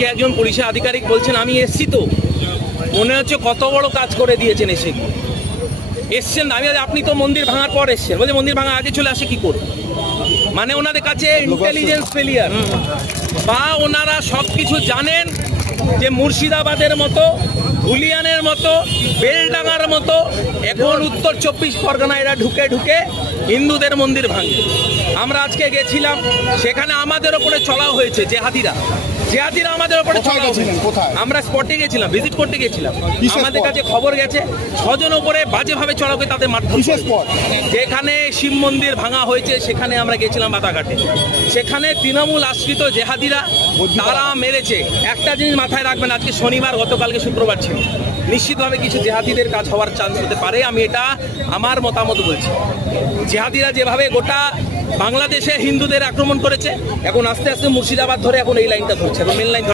আজকে একজন পুলিশের আধিকারিক বলছেন আমি এসছি, তো মনে হচ্ছে কত বড় কাজ করে দিয়েছেন। এসছেন আমি, আপনি তো মন্দির ভাঙার পর এসছেন, বলছে মন্দির ভাঙা আগে চলে আসে কি করে? মানে ওনাদের কাছে ইন্টেলিজেন্স ফেলিয়ার, বা ওনারা সব কিছু জানেন যে মুর্শিদাবাদের মতো, ধুলিয়ানের মতো, বেলডাঙ্গার মতো এখন উত্তর 24 পরগনা এরা ঢুকে ঢুকে হিন্দুদের মন্দির ভাঙে। আমরা আজকে গেছিলাম, সেখানে আমাদের ওপরে চড়াও হয়েছে জেহাদিরা আমাদের ওপরে চড়াও হয়েছে। আমরা স্পটে গেছিলাম, ভিজিট করতে গেছিলাম, আমাদের কাছে খবর গেছে 6 জন ওপরে বাজেভাবে চড়াও করে তাদের মারধর। যেখানে শিব মন্দির ভাঙা হয়েছে সেখানে আমরা গেছিলাম বাতাঘাটে, সেখানে তৃণমূল আশ্রিত জেহাদিরা তারা মেরেছে। একটা জিনিস মাথায় রাখবেন, আজকে শনিবার, গতকালকে শুক্রবার ছিল, নিশ্চিতভাবে কিছু জেহাদিদের কাজ হওয়ার চান্স হতে পারে। আমি এটা আমার মতামত বলছি। জেহাদিরা যেভাবে গোটা বাংলাদেশে হিন্দুদের আক্রমণ করেছে, এখন আস্তে আস্তে মুর্শিদাবাদ ধরে এখন এই লাইনটা ধরছে, এখন মেন লাইন